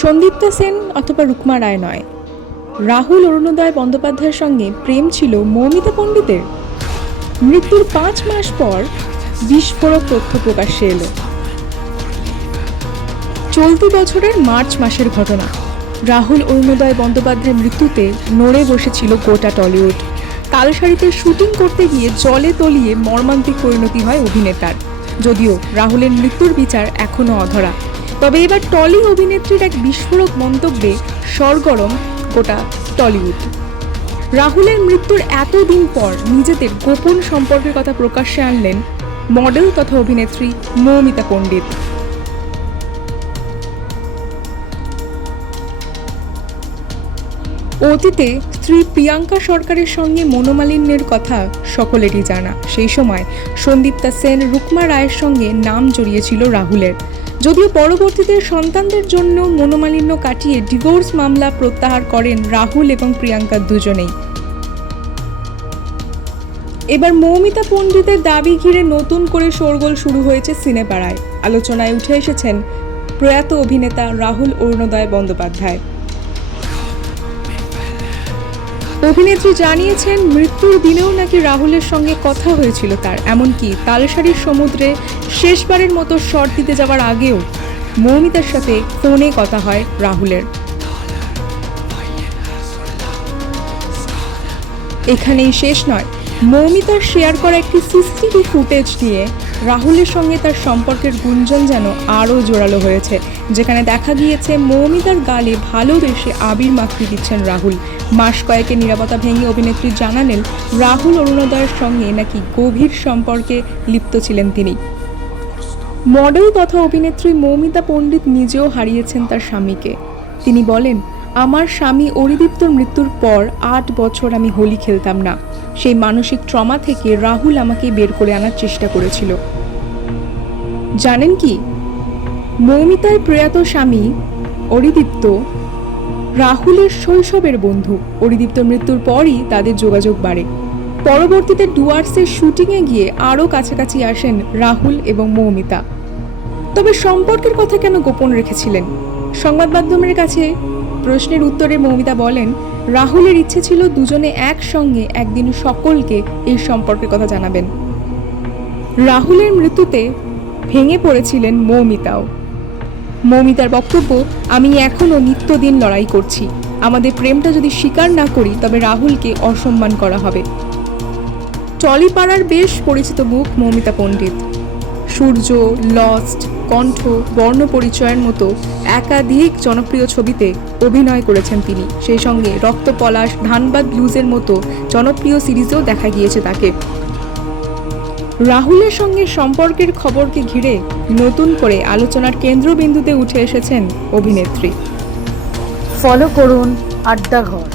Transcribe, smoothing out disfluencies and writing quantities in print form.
সন্দীপ্তা সেন অথবা রুকমা রায় নয়, রাহুল অরুণোদয় বন্দ্যোপাধ্যায়ের সঙ্গে প্রেম ছিল মৌমিতা পণ্ডিতের। মৃত্যুর 5 মাস পর বিস্ফোরক তথ্য প্রকাশ্যে এলো। চলতি বছরের মার্চ মাসের ঘটনা। রাহুল অরুণোদয় বন্দ্যোপাধ্যায়ের মৃত্যুতে নড়ে বসেছিল গোটা টলিউড। তালসারিতে শুটিং করতে গিয়ে জলে তলিয়ে মর্মান্তিক পরিণতি হয় অভিনেতার। যদিও রাহুলের মৃত্যুর বিচার এখনও অধরা, তবে এবার টলি অভিনেত্রীর এক বিস্ফোরক মন্তব্যে সরগরম গোটা টলিউড। রাহুলের মৃত্যুর এতদিন পর নিজেদের গোপন সম্পর্কের কথা প্রকাশ্যে আনলেন মডেল তথা অভিনেত্রী মৌমিতা পণ্ডিত। অতীতে স্ত্রী প্রিয়াঙ্কা সরকারের সঙ্গে মনোমালিন্যের কথা সকলেরই জানা। সেই সময় সন্দীপ্তা সেন, রুকমা রায়ের সঙ্গে নাম জড়িয়েছিল রাহুলের। যদিও পরবর্তীতে সন্তানদের জন্য মনোমালিন্য কাটিয়ে ডিভোর্স মামলা প্রত্যাহার করেন রাহুল এবং প্রিয়াঙ্কা দুজনেই। এবার মৌমিতা পণ্ডিতের দাবি ঘিরে নতুন করে শোরগোল শুরু হয়েছে সিনেপাড়ায়। আলোচনায় উঠে এসেছেন প্রয়াত অভিনেতা রাহুল অরুণোদয় বন্দ্যোপাধ্যায়। অভিনেত্রী জানিয়েছেন, মৃত্যুর দিনেও নাকি রাহুলের সঙ্গে কথা হয়েছিল তার। এমনকি তালসারির সমুদ্রে শেষবারের মতো শট দিতে যাওয়ার আগেও মৌমিতার সাথে ফোনে কথা হয় রাহুলের। এখানেই শেষ নয়, মৌমিতার শেয়ার করা একটি সিসিটিভি ফুটেজ নিয়ে রাহুলের সঙ্গে তার সম্পর্কের গুঞ্জন যেন আরও জোরালো হয়েছে, যেখানে দেখা গিয়েছে মৌমিতার গালে ভালোবেসে আবির মাখিয়ে দিচ্ছেন রাহুল। মাস কয়েকের নীরবতা ভেঙে অভিনেত্রী জানালেন, রাহুল অরুণোদয়ের সঙ্গে নাকি গভীর সম্পর্কে লিপ্ত ছিলেন তিনি। মডেল তথা অভিনেত্রী মৌমিতা পণ্ডিত নিজেও হারিয়েছেন তার স্বামীকে। তিনি বলেন, আমার স্বামী অরিদীপ্তর মৃত্যুর পর 8 বছর আমি হোলি খেলতাম না। সেই মানসিক ট্রমা থেকে রাহুল আমাকে বের করে আনার চেষ্টা করেছিল। জানেন কি, মৌমিতার প্রয়াত স্বামী অরিদীপ্ত রাহুলের শৈশবের বন্ধু। অরিদীপ্তর মৃত্যুর পরই তাদের যোগাযোগ বাড়ে। পরবর্তীতে ডুয়ার্সের শুটিংয়ে গিয়ে আরও কাছাকাছি আসেন রাহুল এবং মৌমিতা। তবে সম্পর্কের কথা কেন গোপন রেখেছিলেন? সংবাদ মাধ্যমের কাছে প্রশ্নের উত্তরে মৌমিতা বলেন, রাহুলের ইচ্ছে ছিল দুজনে একসঙ্গে একদিন সকলকে এই সম্পর্কের কথা জানাবেন। রাহুলের মৃত্যুতে ভেঙে পড়েছিলেন মৌমিতাও। মৌমিতার বক্তব্য, আমি এখনও নিত্যদিন লড়াই করছি। আমাদের প্রেমটা যদি স্বীকার না করি তবে রাহুলকে অসম্মান করা হবে। টলিপাড়ার বেশ পরিচিত মুখ মৌমিতা পণ্ডিত। সূর্য, লস্ট, কণ্ঠ, বর্ণপরিচয়ের মতো একাধিক জনপ্রিয় ছবিতে অভিনয় করেছেন তিনি। সেই সঙ্গে রক্তপলাশ, ধানবাদ ব্লুজের মতো জনপ্রিয় সিরিজেও দেখা গিয়েছে তাকে। রাহুলের সঙ্গে সম্পর্কের খবরকে ঘিরে নতুন করে আলোচনার কেন্দ্রবিন্দুতে উঠে এসেছেন অভিনেত্রী। ফলো করুন আড্ডাঘর।